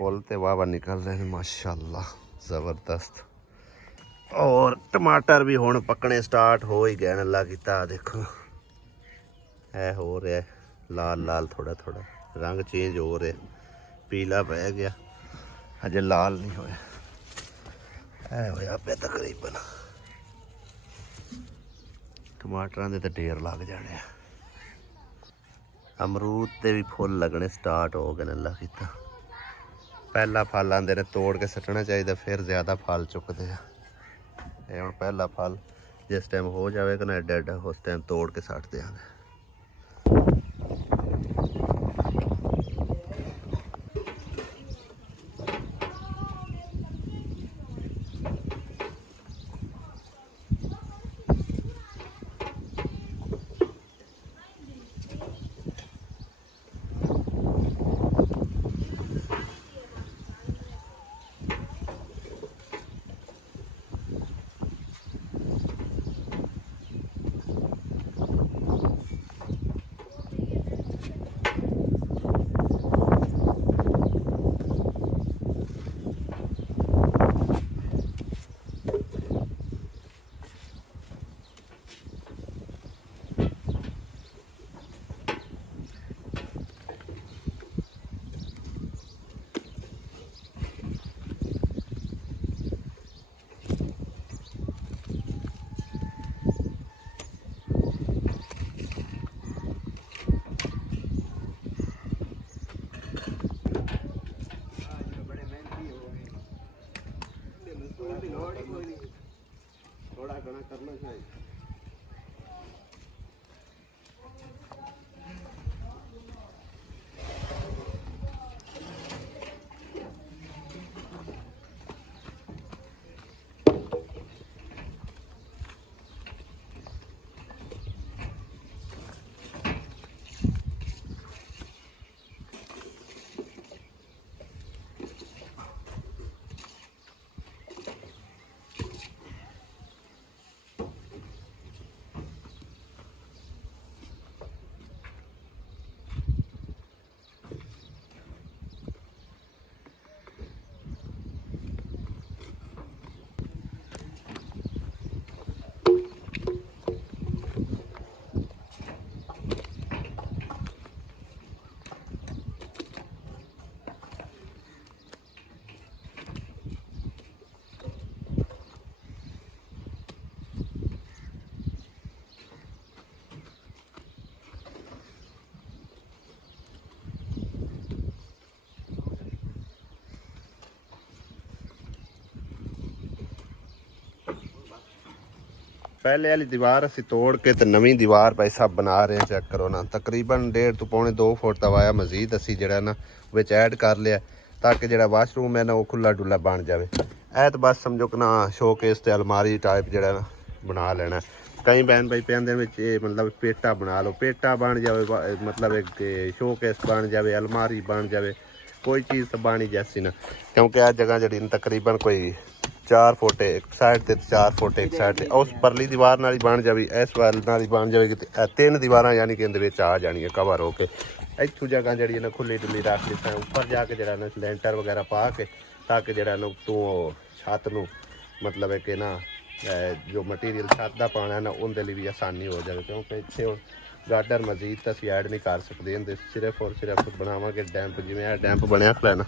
Full तो वाह निकल रहे हैं माशाल्लाह ज़बरदस्त। और टमाटर भी हुण पकने स्टार्ट हो ही गए। अल्लाह कीता देखो है हो रहा है लाल लाल, थोड़ा थोड़ा रंग चेंज हो रहा, पीला पै गया, अजे लाल नहीं होया, है होया पे तकरीबन। टमाटर के तो ढेर लग जाने। अमरूद के भी फुल लगने स्टार्ट हो गए। अल्लाह कीता पहला फल आंदे ने तोड़ के सटना चाहिए, फिर ज़्यादा फल चुकते हैं। ये हुण पहला फल जिस टाइम हो जाएगा ना एडा एडा, उस टाइम तोड़ के सट देंगे। थोड़ा घना करना चाहिए। पहले वाली दीवार असी तोड़ के तो नवी दीवार भाई सब बना रहे हैं। चेक करो ना, तकरीबन 1.5 तो पौने 2 फुट तक आया। मजीद असी जड़ा ना विच ऐड कर लिया ताकि जड़ा वाशरूम है ना वो खुला डुला बन जाए। ऐ तो बस समझो कि ना शोकेस ते अलमारी टाइप जड़ा ना बना लेना। कई बहन भाई पेंदे मतलब पेटा बना लो, पेटा बन जाए, मतलब एक शोकेस बन जाए, अलमारी बन जाए, कोई चीज़ तो बनी जैसी ना। क्योंकि आ जगह जड़ी तकरीबन कोई 4 फुट एक साइड ते 4 फुट एक साइड ते उस परली दीवार नाल बन जाए, इस वाल नाल बन जाएगी। 3 दीवार यानी कि इहदे विच आ जानी कवर हो के। इत्थों जगह जी ना खुली डुली रख ली, उपर जाके जरा ना लैंटर वगैरह पा के ताकि जरा ना तू छत नूं मतलब है कि ना जो मटीरियल छत का पाना है ना उनके लिए भी आसानी हो जाए। क्योंकि इतने गार्डर मजीद तो असीं ऐड नहीं कर सकते, इहदे सिर्फ और सिर्फ बनावांगे डैंप। जिवें यह डैंप बनया खड़ा ना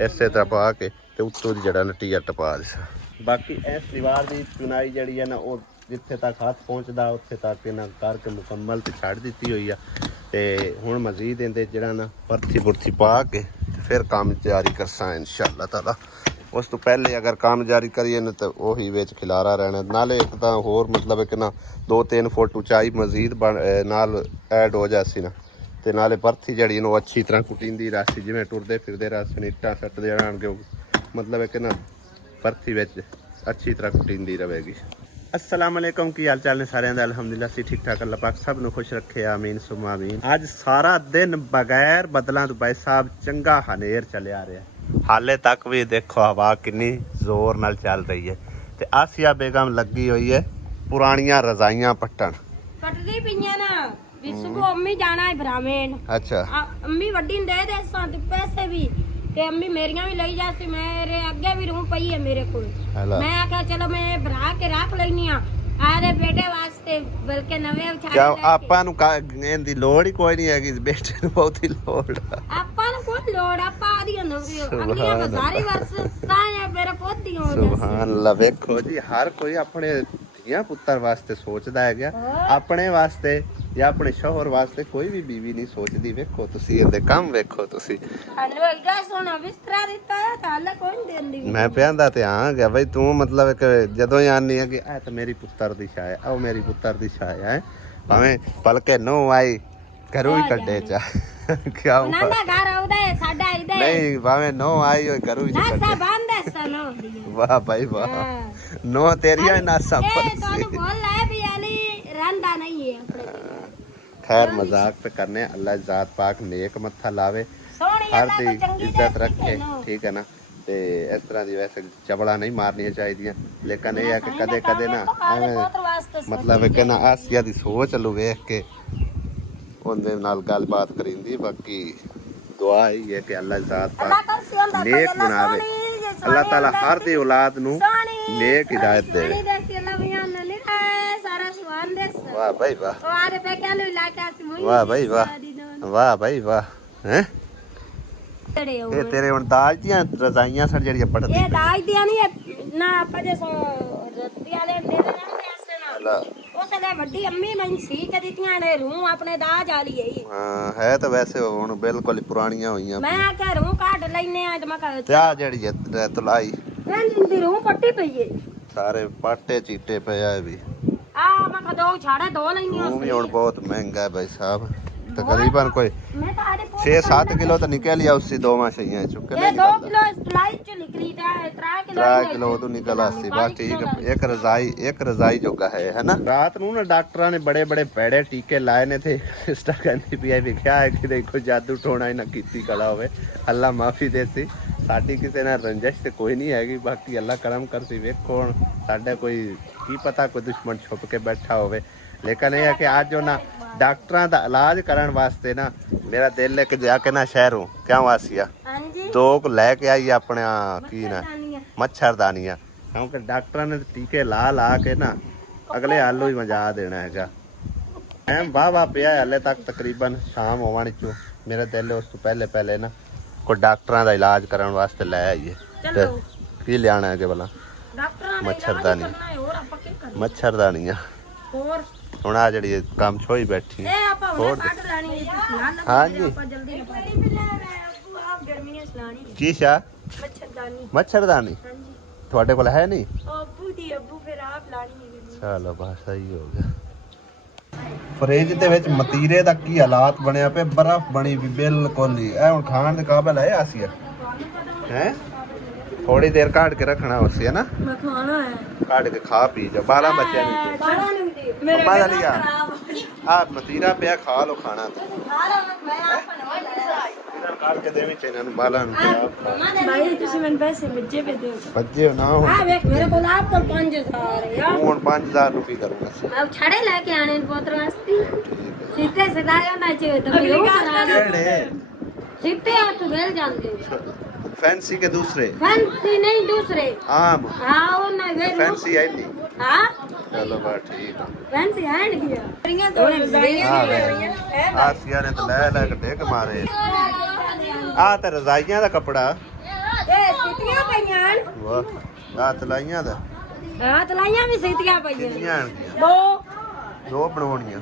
इसे तरह पा के तो उत्तों जड़ा ना टीया टपा दिसा। बाकी इस दीवार की चुनाई जी है ना वो जिथे तक हाथ पहुँचता उत्थे तक इन्हें करके मुकम्मल तो छड़ दी हुई है। तो हुण मजीद इहदे जड़ा ना परथी पुरथी पा के फिर काम जारी करसा इंशाअल्लाह ताला। उस तो पहले अगर काम जारी करिए ना तो वही विच खिलारा रहना। नाले एक तो होर मतलब है कि ना 2-3 फुट उचाई मजीद बन नाल ऐड हो जासी ना। तो नाले परथी जड़ी वो अच्छी तरह कुटिंदी रहसी, जिवें टुरदे फिरदे रहसन इट्टां सटदे रहणगे, मतलब है कि ना परथी विच अच्छी तरह कुटिंदी रहेगी। अस्सलाम वालेकुम, की हाल चाल ने सारे दा? अल्हम्दुलिल्लाह सी ठीक ठाक, अल्लाह पाक सब नूं खुश रखे, आमीन सुम्मा आमीन। अज सारा दिन बगैर बदलों तो भाई साहब चंगा हनेर चलिया रहा। हाले तक भी देखो हवा कितनी जोर नाल चल रही है। ते आसिया बेगम लगी हुई है पुरानियां रजाइयां पट्टन कटदी पईयां ना भी सुबह अम्मी जाना है ब्राह्मण। अच्छा अम्मी वड्डी दे दे साथ पैसे भी ਤੇ ਅੰਮੀ ਮੇਰੀਆਂ ਵੀ ਲਈ ਜਾਸੀ ਮੇਰੇ ਅੱਗੇ ਵੀ ਰੂਹ ਪਈ ਹੈ ਮੇਰੇ ਕੋਲ ਮੈਂ ਆਖਿਆ ਚਲੋ ਮੈਂ ਭਰਾ ਕੇ ਰੱਖ ਲੈਣੀ ਆ ਆਰੇ ਬੇਟੇ ਵਾਸਤੇ ਬਲਕਿ ਨਵੇਂ ਵਿਚਾਰੇ ਕਿਉਂ ਆਪਾਂ ਨੂੰ ਇਹਦੀ ਲੋੜ ਹੀ ਕੋਈ ਨਹੀਂ ਹੈਗੀ ਬੇਟੇ ਨੂੰ ਬਹੁਤੀ ਲੋੜ ਆਪਾਂ ਨੂੰ ਕੋਈ ਲੋੜ ਆਪਾਂ ਆਦੀਆਂ ਨਵੀਂ ਅਗਲੀਆਂ ਬਾਜ਼ਾਰੀ ਵਰਸ ਤਾਂ ਮੇਰਾ ਪੋਤੀ ਹੋ ਸੁਭਾਨ ਅੱਲਾ ਵੇਖੋ ਜੀ ਹਰ ਕੋਈ ਆਪਣੇ ਧੀਆਂ ਪੁੱਤਰ ਵਾਸਤੇ ਸੋਚਦਾ ਹੈਗਾ ਆਪਣੇ ਵਾਸਤੇ ਜਾਂ ਆਪਣੇ ਸ਼ੋਹਰ ਵਾਸਤੇ ਕੋਈ ਵੀ ਬੀਵੀ ਨਹੀਂ ਸੋਚਦੀ ਵੇਖੋ ਤੁਸੀਂ ਇਹਦੇ ਕੰਮ ਵੇਖੋ ਤੁਸੀਂ ਸਾਨੂੰ ਇਹਦਾ ਸੋਨਾ ਬਿਸਤਰਾ ਦਿੱਤਾ ਹੈ ਤਾਂ ਹਲੇ ਕੋਈ ਨਹੀਂ ਦਿੰਦੀ ਮੈਂ ਪਿਆਂਦਾ ਤੇ ਆ ਗਿਆ ਬਈ ਤੂੰ ਮਤਲਬ ਇੱਕ ਜਦੋਂ ਹੀ ਆਨੀ ਹੈ ਕਿ ਇਹ ਤਾਂ ਮੇਰੀ ਪੁੱਤਰ ਦੀ ਛਾਇਆ ਉਹ ਮੇਰੀ ਪੁੱਤਰ ਦੀ ਛਾਇਆ ਹੈ ਭਾਵੇਂ ਪਲਕੇ ਨੋ ਆਈ ਘਰੋਂ ਹੀ ਕੱਢੇ ਚਾ ਕਿਆ ਨਾ ਘਰ ਆਉਦਾ ਹੈ ਸਾਡਾ ਇਹਦਾ ਨਹੀਂ ਭਾਵੇਂ ਨੋ ਆਈ ਹੋਏ ਘਰੋਂ ਹੀ ਕੱਢੇ ਨਾਸਾ ਬੰਦ ਸਨੋ ਵਾਹ ਭਾਈ ਵਾਹ ਨੋ ਤੇਰੀਆਂ ਨਾਸਾ ਇਹ ਤੁਹਾਨੂੰ ਬੋਲ ਲੈ ਵੀ ਅਲੀ ਰੰਦਾ ਨਹੀਂ ਹੈ ਆਪਣੇ खैर मजाक पे करने अल्लाह जात पाक नेक मत्था लावे हर दी इज्जत रखे ठीक है ना ते इस तरह दी वैसे चबड़ा नहीं मारनी चाहिए लेकिन ये है कि कदे कदे ना मतलब कि ना आसिया दी सोच लो वेख के उनदे नाल गलबात करिंदी बाकी दुआ ही है कि अल्लाह जात पाक नेक बनावे अल्लाह ताला हर दी औलाद नु नेक हिदायत दे वाह भाई वाह वाह भाई वाह वाह भाई वाह हैं ਇਹ ਤੇਰੇ ਹੁਣ ਦਾਜ ਦੀਆਂ ਰਜ਼ਾਈਆਂ ਸੜ ਜਿਹੜੀਆਂ ਪੜਦੀ ਇਹ ਦਾਜ ਦੀਆਂ ਨਹੀਂ ਨਾ ਆਪਾਂ ਜੇ ਰੱਤੀ ਵਾਲੇ ਦੇ ਦੇਣਾ ਐਸੇ ਨਾ ਉਸ ਨੇ ਵੱਡੀ ਅੰਮੀ ਮੈਂ ਸੀ ਕਿ ਦਿੱਤੀਆਂ ਨੇ ਰੂਹ ਆਪਣੇ ਦਾਜ ਵਾਲੀ ਹੈ ਹਾਂ ਹੈ ਤਾਂ ਵੈਸੇ ਹੁਣ ਬਿਲਕੁਲ ਪੁਰਾਣੀਆਂ ਹੋਈਆਂ ਮੈਂ ਆ ਕੇ ਰੂਹ ਕੱਢ ਲੈਨੇ ਆ ਤੇ ਮੈਂ ਕਹਾਂ ਤੇ ਆ ਜਿਹੜੀ ਤਲਾਈ ਮੈਂ ਜਿੰਦੀ ਰੂਹ ਪੱਟੀ ਪਈ ਹੈ ਸਾਰੇ ਪਾਟੇ ਚੀਟੇ ਪਏ ਆ ਵੀ ਆ ਮੈਂ ਕਦੋਂ ਛਾੜੇ ਦੋ ਲੈਣੀਆਂ ਉਹ ਵੀ ਹੁਣ ਬਹੁਤ ਮਹਿੰਗਾ ਹੈ ਭਾਈ ਸਾਹਿਬ ਤਕਰੀਬਨ ਕੋਈ ਮੈਂ ਤਾਂ ਆਦੇ 6-7 ਕਿਲੋ ਤਾਂ ਨਿਕਲ ਲਿਆ ਉਸੇ ਦੋਵਾਂ ਸ਼ਈਆਂ ਚੁੱਕ ਇਹ 2 ਕਿਲੋ ਸਲਾਈ ਚ ਨਿਕਲੀ ਜਾ 3 ਕਿਲੋ ਤੋਂ ਨਿਕਲ ਆਸੀ ਬਸ ਠੀਕ ਇੱਕ ਰਜ਼ਾਈ ਜੋਗਾ ਹੈ ਨਾ ਰਾਤ ਨੂੰ ਨਾ ਡਾਕਟਰਾਂ ਨੇ ਬੜੇ ਬੜੇ ਪੈੜੇ ਟੀਕੇ ਲਾਏ ਨੇ ਤੇ ਸਿਸਟਰ ਕਹਿੰਦੀ ਵੀ ਇਹ ਵਿਖਿਆ ਹੈ ਕਿ ਦੇਖੋ ਜਾਦੂ ਟੋਣਾ ਹੀ ਨਾ ਕੀਤੀ ਕਲਾ ਹੋਵੇ ਅੱਲਾ ਮਾਫੀ ਦੇ ਸੀ ਸਾਡੀ ਕਿਸੇ ਨਾਲ ਰੰਜਿਸ਼ ਤੇ ਕੋਈ ਨਹੀਂ ਹੈਗੀ ਬਾਕੀ ਅੱਲਾ ਕਰਮ ਕਰਸੀ ਵੇਖੋ ਹੁਣ ਸਾਡਾ ਕੋਈ ਕੀ ਪਤਾ ਕੋਈ ਦੁਸ਼ਮਣ ਛੁਪ ਕੇ ਬੈਠਾ ਹੋਵੇ ਲੇਕਿਨ ਇਹ ਹੈ ਕਿ ਅੱਜ ਉਹਨਾਂ ਡਾਕਟਰਾਂ ਦਾ ਇਲਾਜ ਕਰਨ ਵਾਸਤੇ ਨਾ ਮੇਰਾ ਦਿਲ ਹੈ ਕਿ ਜਾ ਕੇ ਨਾ ਸ਼ਹਿਰੋਂ ਕਿਉਂ ਆਸੀਆ ਹਾਂਜੀ 2 ਲੈ ਕੇ ਆਈ ਆਪਣਾ ਕੀ ਨਾ ਮੱਛਰਦਾਨੀਆਂ ਕਿਉਂਕਿ ਡਾਕਟਰਾਂ ਨੇ ਟੀਕੇ ਲਾ ਕੇ ਨਾ ਅਗਲੇ ਹਾਲੂ ਹੀ ਮਜਾ ਦੇਣਾ ਹੈਗਾ ਐਮ ਵਾਹ ਪਿਆ ਹਲੇ ਤੱਕ ਤਕਰੀਬਨ ਸ਼ਾਮ ਹੋਣ ਚੋਂ ਮੇਰਾ ਦਿਲ ਉਸ ਤੋਂ ਪਹਿਲੇ ਨਾ ਕੋਈ ਡਾਕਟਰਾਂ ਦਾ ਇਲਾਜ ਕਰਨ ਵਾਸਤੇ ਲੈ ਆਈਏ ਚਲੋ ਕੀ ਲਿਆਣਾ ਹੈਗੇ ਭਲਾ ਡਾਕਟਰਾਂ ਨੇ ਮੱਛਰਦਾਨੀ ਹੋਰ ਆਪਾਂ ਕੀ ਕਰਨਾ ਮੱਛਰਦਾਨੀਆਂ ਹੋਰ ਹੁਣ ਆ ਜਿਹੜੀ ਕੰਮ ਛੋਈ ਬੈਠੀ ਇਹ ਆਪਾਂ ਹੁਣ ਕੱਢ ਲੈਣੀ ਹੈ ਤੁਸੀਂ ਨਾ ਹਾਂਜੀ ਆਪਾਂ ਜਲਦੀ ਨਾ ਆਪ ਗਰਮੀਆਂ ਚਲਾਣੀ ਕੀ ਸ਼ਾ ਮੱਛਰਦਾਨੀ ਹਾਂਜੀ ਤੁਹਾਡੇ ਕੋਲ ਹੈ ਨਹੀਂ ਅੱਬੂ ਫਿਰ ਆਪ ਲਾਣੀ ਹੈ ਚਲੋ ਬਸ ਸਹੀ ਹੋ ਗਿਆ ਫਰਿੱਜ ਦੇ ਵਿੱਚ ਮਤੀਰੇ ਦਾ ਕੀ ਹਾਲਾਤ ਬਣਿਆ ਪਿਆ ਬਰਫ਼ ਬਣੀ ਵੀ ਬਿਲਕੁਲ ਹੀ ਇਹ ਹੁਣ ਖਾਣ ਦੇ ਕਾਬਿਲ ਹੈ ਆਸੀਆ ਹੈ ਥੋੜੀ ਦੇਰ ਕਾੜ ਕੇ ਰੱਖਣਾ ਉਸੇ ਹੈ ਨਾ ਮੈਂ ਖਾਣਾ ਹੈ ਕਾੜ ਕੇ ਖਾ ਪੀ ਜਾ 12 ਬੱਚਿਆਂ ਨੂੰ ਖਾਣਾ ਨਹੀਂ ਮੇਰੇ ਦਾ ਲਿਆ ਆ ਮਤੀਰਾ ਪਿਆ ਖਾ ਲੋ ਖਾਣਾ ਖਾ ਲਓ ਮੈਂ ਆਪ ਬਣਵਾ ਲਿਆ ਇਹਨਾਂ ਕਾੜ ਕੇ ਦੇਵੀਂ ਚ ਇਹਨਾਂ ਨੂੰ ਬਾਲਾਂ ਨੂੰ ਭਾਈ ਤੁਸੀਂ ਮੈਨੂੰ ਪੈਸੇ ਬੱਜੇ ਪੇ ਦਿਓ ਬੱਜੇ ਨਾ ਹੁਣ ਆ ਵੇਖ ਮੇਰੇ ਕੋਲ ਆਪ ਕੋਲ 5000 ਹੈ ਹੁਣ 5000 ਨੂੰ ਕੀ ਕਰੂੰਗਾ अब छड़े लेके आने पोत्र वास्ते सीते सदायो ना चाहिए तो ਕਿਹੜੇ सीते हाथ बेल जानते फैंसी के दूसरे फैंसी नहीं दूसरे आम हाँ वो ना वे फैंसी है नहीं हाँ चलो बस ठीक है फैंसी है नहीं किया रिंगा तो आसिया ने तो ले के टेक मारे आ ते रजाइयां दा कपड़ा ए सीतियां पईयां वाह आ तलाइयां दा हां तलाइयां भी सीतियां पईयां किन्नियां दो ਬਣਾਉਣੀਆਂ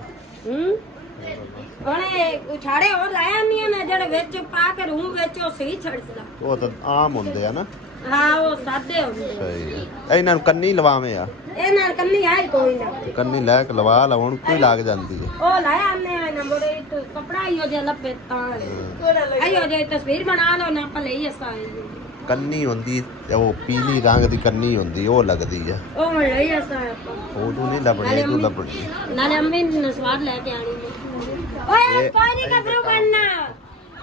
ਉਹਨੇ ਉਛਾੜੇ ਹੋਰ ਲਾਇਆ ਨਹੀਂ ਨਾ ਜਿਹੜੇ ਵਿੱਚ ਪਾ ਕੇ ਰੂਹ ਵਿੱਚ ਉਹ ਸਹੀ ਛੱਡਦਾ ਉਹ ਤਾਂ ਆਮ ਹੁੰਦੇ ਆ ਨਾ ਹਾਂ ਉਹ ਸਾਦੇ ਹੁੰਦੇ ਸਹੀ ਹੈ ਇਹਨਾਂ ਨੂੰ ਕੰਨੀ ਲਵਾਵੇਂ ਆ ਇਹ ਨਾਲ ਕੰਨੀ ਆਈ ਕੋਈ ਨਾ ਕੰਨੀ ਲੈ ਕੇ ਲਵਾ ਲਵਣ ਕੋਈ ਲੱਗ ਜਾਂਦੀ ਹੈ ਉਹ ਲਾਇਆ ਆਨੇ ਆ ਨੰਬਰ ਇੱਕ ਕਪੜਾ ਹੀ ਹੋ ਜਾ ਲੱਪੇ ਤਾਂ ਆਇਓ ਜੇ ਤਸਵੀਰ ਬਣਾ ਲਓ ਨਾ ਆਪਾਂ ਲਈ ਅਸਾਂ ਕੰਨੀ ਹੁੰਦੀ ਉਹ ਪੀਲੀ ਰੰਗ ਦੀ ਕੰਨੀ ਹੁੰਦੀ ਉਹ ਲੱਗਦੀ ਆ ਉਹ ਲਈ ਅਸਾਂ ਆਪਾਂ ਉਹ ਤੂੰ ਨਹੀਂ ਲੱਭਣੀ ਤੂੰ ਲੱਭਣੀ ਨਾਲੇ ਅੰਮੀ ਨੇ ਸਵਾਦ ਲੈ ਕੇ ਆਣੀ ਓਏ ਕੋਈ ਨਹੀਂ ਕਬਰੂ ਬਣਨਾ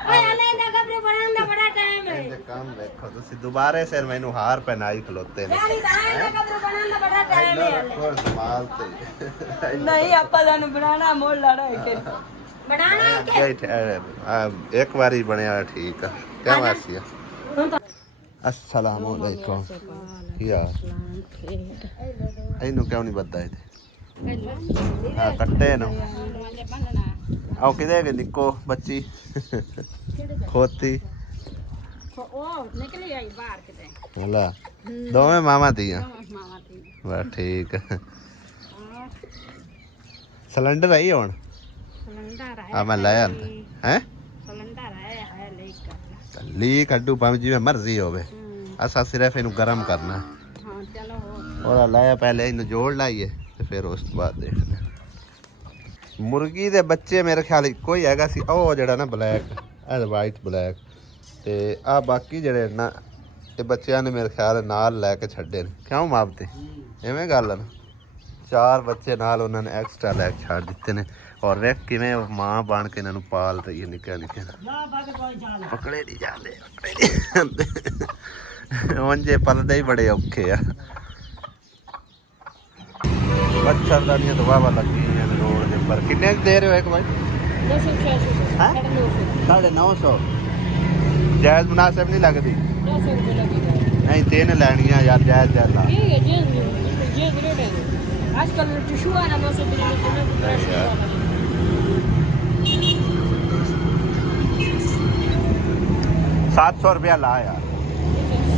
ਓਏ ਹਲੇ ਦਾ ਕਬਰੂ ਬਣਾਉਣ ਦਾ ਬੜਾ ਟਾਈਮ ਹੈ ਇਹ ਕੰਮ ਵੇਖੋ ਤੁਸੀਂ ਦੁਬਾਰੇ ਸਿਰ ਮੈਨੂੰ ਹਾਰ ਪਹਿਨਾਈ ਖਲੋਤੇ ਨੇ ਯਾਨੀ ਦਾ ਕਬਰੂ ਬਣਾਉਣ ਦਾ ਬੜਾ ਟਾਈਮ ਹੈ ਕੋਈ ਸਮਾਲ ਤੇ ਨਹੀਂ ਆਪਾਂ ਸਾਨੂੰ ਬਣਾਣਾ ਮੋੜ ਲਾਣਾ ਹੈ ਬਣਾਣਾ ਇੱਕ ਵਾਰੀ ਬਣਿਆ ਠੀਕ ਆ ਕਿਆ ਵਾਸੀਆ ਹੁਣ ਤਾਂ अस्सलाम वालेकुम यार ਇਹਨੂੰ ਕਿਉਂ ਨਹੀਂ ਬੱਦਾ ਇਹਦੇ ਹਾਂ ਕੱਟੇ ਨੂੰ ਆਓ ਕਿਦੇ ਕਿ ਨਿੱਕੋ ਬੱਚੀ ਖੋਤੀ ਉਹ ਨਿਕਲੀ ਆਈ ਬਾਹਰ ਕਿਤੇ ਹਲਾ ਦੋਵੇਂ ਮਾਮਾ ਦੀਆਂ ਮਾਵਾ ਤੀ ਵਾਹ ਠੀਕ ਸਿਲੰਡਰ ਆਈ ਹੁਣ ਸਿਲੰਡਰ ਆ ਮੈਂ ਲੈ ਆਂਦਾ ਹੈ ਸਿਲੰਡਰ ਹੈ ਲੀਕ ਲੀਕ ਕੱਢੂ ਭਾਵੇਂ ਜਿਵੇਂ ਮਰਜ਼ੀ ਹੋਵੇ ਅਸਾਂ ਸਿਰਫ ਇਹਨੂੰ ਗਰਮ ਕਰਨਾ ਹਾਂ ਚਲੋ ਉਹਦਾ ਲਾਇਆ ਪਹਿਲੇ ਇਹਨੂੰ ਜੋੜ ਲਾਈਏ ਤੇ ਫਿਰ ਉਸ ਤੋਂ ਬਾਅਦ ਦੇਖਦੇ ਮੁਰਗੀ ਦੇ ਬੱਚੇ ਮੇਰੇ ਖਿਆਲ ਇੱਕੋ ਹੀ ਹੈਗਾ ਸੀ ਉਹ ਜਿਹੜਾ ਨਾ ਬਲੈਕ ਇਹ ਵਾਈਟ ਬਲੈਕ ਤੇ ਆ ਬਾਕੀ ਜਿਹੜੇ ਨਾ ਇਹ ਬੱਚਿਆਂ ਨੇ ਮੇਰੇ ਖਿਆਲ ਨਾਲ ਲੈ ਕੇ ਛੱਡੇ ਨੇ ਕਿਉਂ ਮਾਪਤੇ ਐਵੇਂ ਗੱਲ ਆ ਨਾ 4 ਬੱਚੇ ਨਾਲ ਉਹਨਾਂ ਨੇ ਐਕਸਟਰਾ ਲੈ ਕੇ ਛੱਡ ਦਿੱਤੇ ਨੇ ਔਰ ਵੇਖ ਕਿਵੇਂ ਮਾਂ ਬਣ ਕੇ ਇਹਨਾਂ ਨੂੰ ਪਾਲ ਰਹੀ ਹੈ ਨਿੱਕੇ ਨਿੱਕੇ ਪਕੜੇ ਨਹੀਂ ਜਾਂਦੇ ਉਂਝੇ ਪਲਦੇ ਹੀ ਬੜੇ ਔਖੇ ਆ ਮੱਛਰਦਾਨੀਆਂ ਤੋਂ ਵਾਵਾ ਲੱਗੀਆਂ ਨੇ ਰੋਡ ਦੇ ਉੱਪਰ ਕਿੰਨੇ ਦੇ ਰਹੇ ਹੋ ਇੱਕ ਭਾਈ 286 ਹੈਂ? 950 ਜਾਇਜ਼ ਮੁਨਾਸਿਬ ਨਹੀਂ ਲੱਗਦੀ 200 ਰੁਪਏ ਲੱਗेगा ਨਹੀਂ 3 ਲੈਣੀਆਂ ਯਾਰ ਜਾਇਜ਼ ਜਾਇਜ਼ ਲਾ ये ये रेट है आजकल टिश्यू आ रहा है 200 रुपए 700 रुपया ला यार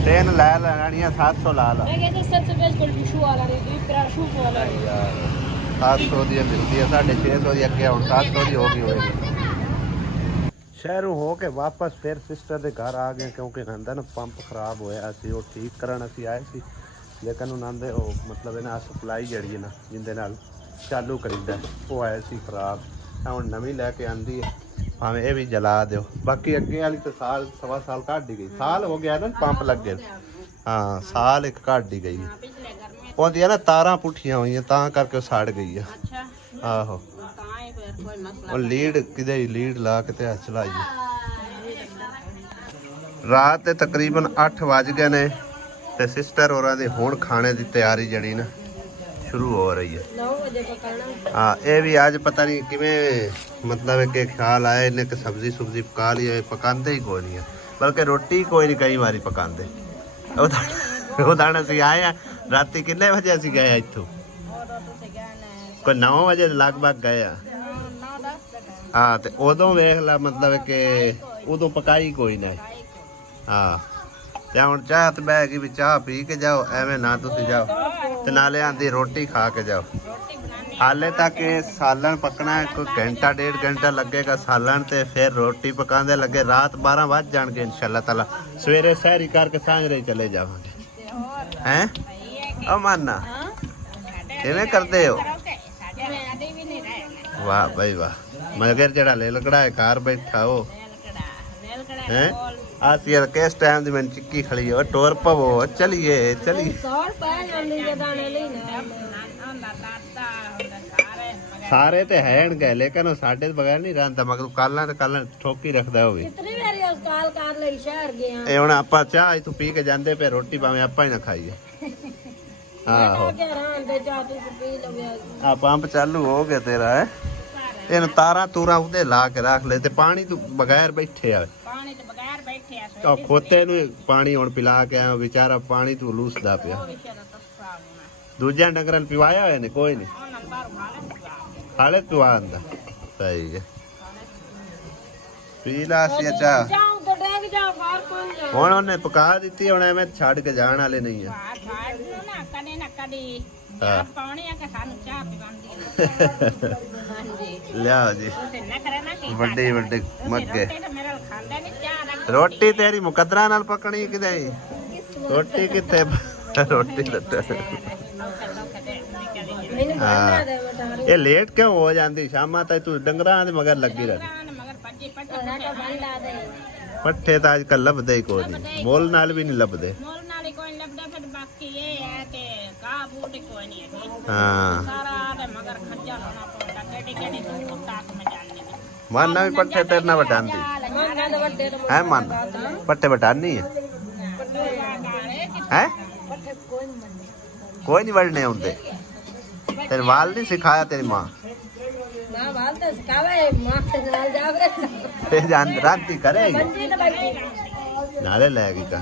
3 ਲੈ ਲੈਣੀਆਂ 700 ਲਾ ਲਾ मैं कहते 700 रुपए कोल टिश्यू वाला नहीं तो तेरा शू वाला है ਯਾਰ 700 ਦੀ ਮਿਲਦੀ ਹੈ 650 ਦੀ ਅੱਗੇ ਹੁਣ 700 ਦੀ ਹੋ ਗਈ ਹੋਵੇਗੀ ਸ਼ਹਿਰੋਂ ਹੋ ਕੇ ਵਾਪਸ ਫਿਰ ਸਿਸਟਰ ਦੇ ਘਰ ਆ ਗਏ ਕਿਉਂਕਿ ਕਹਿੰਦਾ ਨਾ ਪੰਪ ਖਰਾਬ ਹੋਇਆ ਸੀ ਉਹ ਠੀਕ ਕਰਨ ਅਸੀਂ ਆਏ ਸੀ ਲੇਕਿਨ ਉਹਨਾਂ ਦੇ ਉਹ ਮਤਲਬ ਇਹਨਾਂ ਸਪਲਾਈ ਜਿਹੜੀ ਹੈ ਨਾ ਜਿੰਦੇ ਨਾਲ ਚਾਲੂ ਕਰੀਦਾ ਉਹ ਆਇਆ ਸੀ ਖਰਾਬ ਤਾਂ ਹੁਣ ਨਵੀਂ ਲੈ ਕੇ ਆਂਦੀ ਹੈ ਭਾਵੇਂ ਇਹ ਵੀ ਜਲਾ ਦਿਓ ਬਾਕੀ ਅੱਗੇ ਵਾਲੀ ਤਾਂ ਸਾਲ ਸਵਾ ਸਾਲ ਕੱਢ ਹੀ ਗਈ ਸਾਲ ਹੋ ਗਿਆ ਨਾ ਪੰਪ ਲੱਗੇ ਹਾਂ ਸਾਲ ਇੱਕ ਕੱਢ ਹੀ ਗਈ पिछले घर में ਉਹਦੀਆਂ ਨਾ ਤਾਰਾਂ ਪੁੱਠੀਆਂ ਹੋਈਆਂ ਤਾਂ ਕਰਕੇ ਉਹ ਸੜ ਗਈ ਆ अच्छा ਆਹੋ कहां है फिर कोई मसला ਉਹ ਲੀਡ ਕਿਤੇ ਲੀਡ ਲਾ ਕੇ ਤੇ ਹੱਥ ਚਲਾਈਏ ਰਾਤ ਦੇ ਤਕਰੀਬਨ 8 ਵਜ ਗਏ ਨੇ ਤੇ ਸਿਸਟਰ ਹੋਰਾਂ ਦੇ ਹੁਣ ਖਾਣੇ ਦੀ ਤਿਆਰੀ ਜਿਹੜੀ ਨਾ ਸ਼ੁਰੂ ਹੋ ਰਹੀ ਹੈ 9 बजे पकाना ਹਾਂ ਇਹ ਵੀ ਅੱਜ ਪਤਾ ਨਹੀਂ ਕਿਵੇਂ ਮਤਲਬ ਹੈ ਕਿ ਖਿਆਲ ਆਇਆ ਇਹਨੇ ਕਿ ਸਬਜ਼ੀ ਸੁਬਜ਼ੀ ਪਕਾ ਲਈ ਹੈ ਪਕਾਉਂਦੇ ਹੀ ਕੋਈ ਨਹੀਂ ਹੈ ਬਲਕਿ ਰੋਟੀ ਕੋਈ ਨਹੀਂ ਕਈ ਵਾਰੀ ਪਕਾਉਂਦੇ ਉਹ ਤਾਂ ਅਸੀਂ ਆਏ ਆ ਰਾਤੀ ਕਿੰਨੇ ਵਜੇ ਅਸੀਂ ਗਏ ਇੱਥੋਂ और तो से गया ना ਕੋਈ 9 ਵਜੇ ਲਗਭਗ ਗਏ ਆ 9 10 ਹਾਂ ਤੇ ਉਦੋਂ ਵੇਖ ਲਾ ਮਤਲਬ ਕਿ ਉਦੋਂ ਪਕਾਈ ਕੋਈ ਨਾ ਹਾਂ ਤੇ ਹੁਣ ਚਾਹ ਤੇ ਬਹਿ ਗਈ ਵੀ ਚਾਹ ਪੀ ਕੇ ਜਾਓ ਐਵੇਂ ਨਾ ਤੁਸੀਂ ਜਾਓ ਤੇ ਨਾਲੇ ਆਂਦੀ ਰੋਟੀ ਖਾ ਕੇ ਜਾਓ रोटी बनाने ਹਾਲੇ ਤੱਕ ਇਹ ਸਾਲਣ ਪਕਣਾ ਕੋਈ ਘੰਟਾ 1.5 ਘੰਟਾ ਲੱਗੇਗਾ ਸਾਲਣ ਤੇ ਫਿਰ ਰੋਟੀ ਪਕਾਉਂਦੇ ਲੱਗੇ ਰਾਤ 12 ਵੱਜ ਜਾਣਗੇ ਇਨਸ਼ਾਅੱਲਾ ਤਾਲਾ ਸਵੇਰੇ ਸਹਿਰੀ ਕਰਕੇ ਸਾਂਝਰੇ ਚਲੇ ਜਾਵਾਂਗੇ ਹੈ ਉਹ ਮਾਨਾ ਕਿਵੇਂ ਕਰਦੇ ਹੋ साडे आदे भी नहीं रहे ਵਾਹ ਬਈ ਵਾਹ ਮਗਰ ਜਿਹੜਾ ਲੈ ਲਕੜਾ ਹੈ ਘਰ ਬੈਠਾ ਉਹ रेलकड़ा ਹੈ ਆਸੀ ਯਾਰ ਕਿਸ ਟਾਈਮ ਦੀ ਮੈਨੂੰ ਚਿੱਕੀ ਖੜੀ ਹੋ ਟੋਰ ਪਵੋ ਚਲੀਏ ਚਲੀ 100 रुपए जल्दी के दाने लेना ਸਾਰੇ ਤੇ ਹੈਣਗੇ ਲੇਕਿਨ ਉਹ ਸਾਡੇ ਤੋਂ ਬਗੈਰ ਨਹੀਂ ਰਹਿੰਦਾ ਮਗਰ ਕਾਲਾਂ ਤੇ ਕਾਲਾਂ ਠੋਕੀ ਰੱਖਦਾ ਹੋਵੇ कितनी बारी उस काल कार ले शहर गए ਇਹ ਹੁਣ ਆਪਾਂ ਚਾਹ ਇਥੋਂ ਪੀ ਕੇ ਜਾਂਦੇ ਪਏ ਰੋਟੀ ਭਾਵੇਂ ਆਪਾਂ ਹੀ ਨਾ ਖਾਈਏ ਆਹੋ क्या रान दे जा तू पी लगे ਆ ਪੰਪ ਚਾਲੂ ਹੋ ਗਿਆ ਤੇਰਾ ਹੈ ਇਹਨੂੰ ਤਾਰਾਂ ਤੂਰਾਂ ਉਹਦੇ ਲਾ ਕੇ ਰੱਖ ਲੈ ਤੇ ਪਾਣੀ ਤੂੰ ਬਗੈਰ ਬੈਠੇ ਆ पानी तो बगैर बैठे आ ਆ ਖੋਤੇ ਨੂੰ ਪਾਣੀ ਹੁਣ ਪਿਲਾ ਕੇ ਆਇਆ ਵਿਚਾਰਾ ਪਾਣੀ ਤੂੰ ਲੂਸਦਾ ਪਿਆ ਦੂਜਿਆਂ ਡੰਗਰਾਂ ਨੂੰ ਪਿਵਾਇਆ ਹੋਇਆ ਨੇ ਕੋਈ ਨਹੀਂ ਹਾਲੇ ਤੂੰ ਆਂਦਾ ਸਹੀ ਹੈ ਪੀ ਲਾ ਸੀ ਚਾਹ जाओ तो डेग जाओ बाहर कौन जाओ ਹੁਣ ਉਹਨੇ ਪਕਾ ਦਿੱਤੀ ਹੁਣ ਐਵੇਂ ਛੱਡ ਕੇ ਜਾਣ ਵਾਲੇ ਨਹੀਂ ਆ कदे ना कदी ਹਾਂ पानी आ के सानू चाह पिवांदी हां जी ਲਿਆਓ ਜੀ ते ना करे ना कि ਵੱਡੇ ਵੱਡੇ ਮੱਗੇ ते मेरा खांदा नहीं चाह ਰੋਟੀ ਤੇਰੀ ਮੁਕੱਦਰਾਂ ਨਾਲ ਪਕਣੀ ਕਿਤੇ ਰੋਟੀ ਕਿੱਥੇ ਰੋਟੀ ਲੱਟ ਹਾਂ ਇਹ ਲੇਟ ਕਿਉਂ ਹੋ ਜਾਂਦੀ ਸ਼ਾਮਾਂ ਤੱਕ ਤੂੰ ਡੰਗਰਾਂ ਦੇ ਮਗਰ ਲੱਗੀ ਰਹਿ मगर पज्जी पट्टा बंदा दे ਪੱਠੇ ਤਾਂ ਅੱਜ ਕੱਲ ਲੱਭਦੇ ਹੀ ਕੋਈ ਨਹੀਂ ਮੁੱਲ ਨਾਲ ਵੀ ਨਹੀਂ ਲੱਭਦੇ मोल नाली कोई लगदा फिर बाकी ये है कि का बूट कोई नहीं है ਹਾਂ सारा दे मगर खर्चा होना पड़ता केडी केडी तू ताक में जाननी ਮਾਨਾ ਵੀ ਪੱਠੇ ਤੇਰੇ ਨਾਲ ਵਟਾਂਦੀ ਹੈ ਮਨ ਪੱਠੇ ਵਟਾਨੀ ਹੈ ਹੈ ਕੋਈ ਨਹੀਂ ਵੜਨੇ ਹੁੰਦੇ ਤੇਰੇ ਵਾਲ ਨਹੀਂ ਸਿਖਾਇਆ ਤੇਰੀ ਮਾਂ ना बाल तो सिखावे मां से नाल जावे ਤੇ ਜਾਨ ਰਾਤੀ ਕਰੇਗੀ पंजी तो लगी ਨਾਲੇ ਲੈ ਗਈ ਕਾ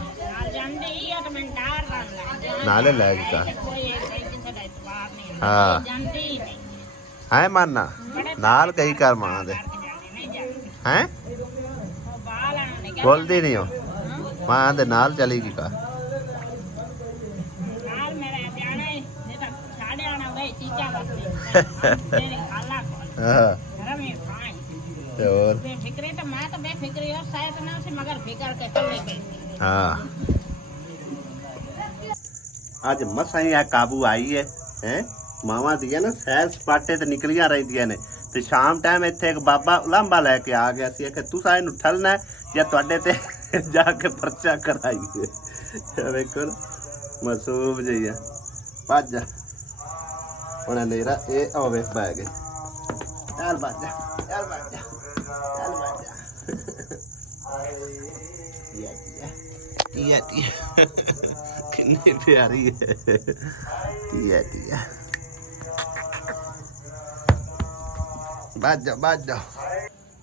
ਨਾਲੇ ਲੈ ਗਈ ਕਾ ਹਾਂ ਹੈ ਮਾਨਾ ਨਾਲ ਕਈ ਕਰ ਮਾਂ ਦੇ ਹੈ ਬੋਲਦੀ ਨਹੀਂ ਹੋ ਮਾਂ ਦੇ ਨਾਲ ਚਲੀ ਗਈ ਕਾ ਹਾਂ ਤੇ ਹੋਰ हाँ आज मसा ही काबू आई है मावा दी ना सैर सपाटे ते निकलिया रहिंदियां ने ते शाम टाइम इत्थे एक बाबा उलांबा लेके आ गया सी कि तुसा इहनू ठलना है या तुहाडे ते जाके पर्चा कराईए वेखो मासूम जइया भज जा हुण नेरा ए आवे पै गए चल भज जा चल भज जा चल भज जा टिया टिया कितनी प्यारी है टिया टिया बाज जाओ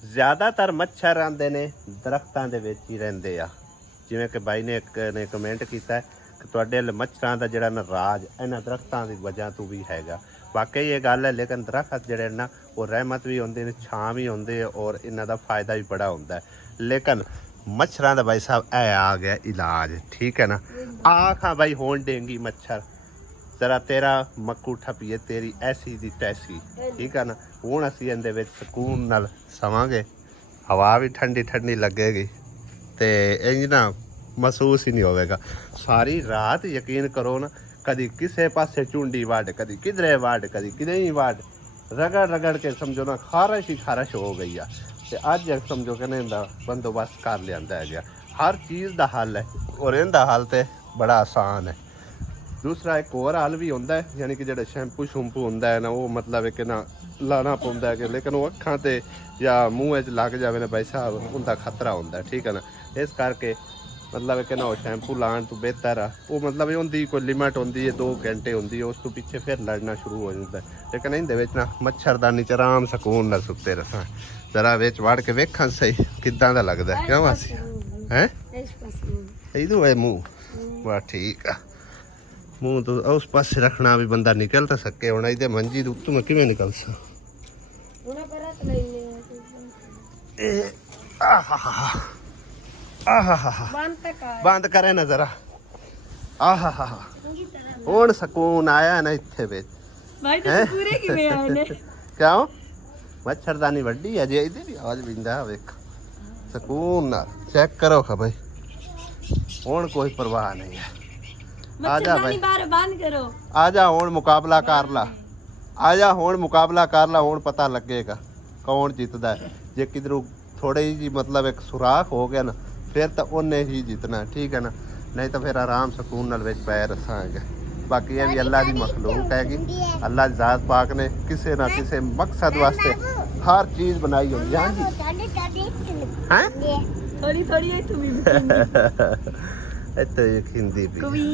ਜ਼ਿਆਦਾਤਰ ਮੱਛਰ ਆਂਦੇ ਨੇ ਦਰਖਤਾਂ ਦੇ ਵਿੱਚ ਹੀ ਰਹਿੰਦੇ ਆ ਜਿਵੇਂ ਕਿ ਬਾਈ ਨੇ ਇੱਕ ਨੇ ਕਮੈਂਟ ਕੀਤਾ ਕਿ ਤੁਹਾਡੇ ਲਈ ਮੱਛਰਾਂ ਦਾ ਜਿਹੜਾ ਨਾ ਰਾਜ ਇਹਨਾਂ ਦਰਖਤਾਂ ਦੀ ਵਜ੍ਹਾ ਤੋਂ ਵੀ ਹੈਗਾ ਵਾਕਈ ਇਹ ਗੱਲ ਹੈ ਲੇਕਿਨ ਦਰਖਤ ਜਿਹੜੇ ਨਾ ਉਹ ਰਹਿਮਤ ਵੀ ਹੁੰਦੇ ਨੇ ਛਾਂ ਵੀ ਹੁੰਦੇ ਔਰ ਇਹਨਾਂ ਦਾ ਫਾਇਦਾ ਵੀ ਬੜਾ ਹੁੰਦਾ ਲੇਕਿਨ मच्छर का भाई साहब आ गया इलाज ठीक है ना आखा भाई होन देंगी मच्छर जरा तेरा मक्कू ठपिए तेरी ऐसी दी तैसी ठीक है ना हूँ असी इहदे विच सकून नाल सवांगे हवा भी ठंडी ठंडी लगेगी ते इंज ना महसूस ही नहीं होगा सारी रात यकीन करो ना कदी किसे पासे चुंडी वड कदी किधरे वड कदी किधरे ही वड रगड़ रगड़ के समझो ना खारिश ही खारिश हो गई है ਤੇ ਅੱਜ ਸਮਝੋ ਕਿ ਇਹਦਾ ਬੰਦੋਬਸਤ ਕਰ ਲਿਆਂਦਾ ਹੈ ਹਰ ਚੀਜ਼ ਦਾ ਹੱਲ ਹੈ ਔਰ ਇਹਦਾ ਹੱਲ ਤੇ ਬੜਾ ਆਸਾਨ ਹੈ ਦੂਸਰਾ ਇੱਕ ਹੋਰ ਹੱਲ ਵੀ ਹੁੰਦਾ ਹੈ ਯਾਨੀ ਕਿ ਜਿਹੜਾ ਸ਼ੈਂਪੂ ਸ਼ੂੰਪੂ ਹੁੰਦਾ ਹੈ ਨਾ ਉਹ ਮਤਲਬ ਹੈ ਕਿ ਨਾ ਲਾਣਾ ਪੈਂਦਾ ਹੈ ਲੇਕਿਨ ਉਹ ਅੱਖਾਂ ਤੇ ਜਾਂ ਮੂੰਹ ਵਿੱਚ ਲੱਗ ਜਾਵੇ ਨਾ ਭਾਈ ਸਾਹਿਬ ਉਹਦਾ ਖਤਰਾ ਹੁੰਦਾ ਠੀਕ ਹੈ ਨਾ ਇਸ ਕਰਕੇ मतलब कि ना वो शैंपू लाने तो बेहतर है वो मतलब होंगी कोई लिमिट होंगी है 2 घंटे होंगी है उस तो पीछे फिर लड़ना शुरू हो जाता है लेकिन इहदे विच ना मच्छरदानी च आराम सकून नाल सुते रसां जरा विच वड़ के वेखां सही किदां दा लगदा है क्यों वासी हैं इधर है मुंह वाह ठीक है मुंह तो उस पासे रखना भी बंदा निकल तो सके हुण इहदे मंजी दे उत्तों मैं किवें निकल सा हुण परत लईने आहा बंद करे ना जरा आहा हुण सकून आया ना इत्थे विच भाई तो पूरे किवें आए ने क्यों मच्छरदानी वड्डी है जे इधर आवाज बिंदा वेख सकून नाल चेक करो खा भाई हुण कोई परवाह नहीं है आजा भाई बाहर बंद करो आजा हुण मुकाबला कर ला आजा हुण मुकाबला कर ला हुण पता लगेगा कौन जीतदा है जे किधरों थोड़ी जी मतलब एक सुराख हो गया ना फिर तो उन्हें ही जीतना ठीक है ना नहीं तो फिर आराम सुकून नाल विच पैर रसांगे बाकी ये भी अल्लाह की मखलूक हैगी अल्लाह ज़ात पाक ने किसी ना किसी मकसद वास्ते हर चीज़ बनाई होगी हाँ जी हैं थोड़ी थोड़ी इत्थे ये खिंदी भी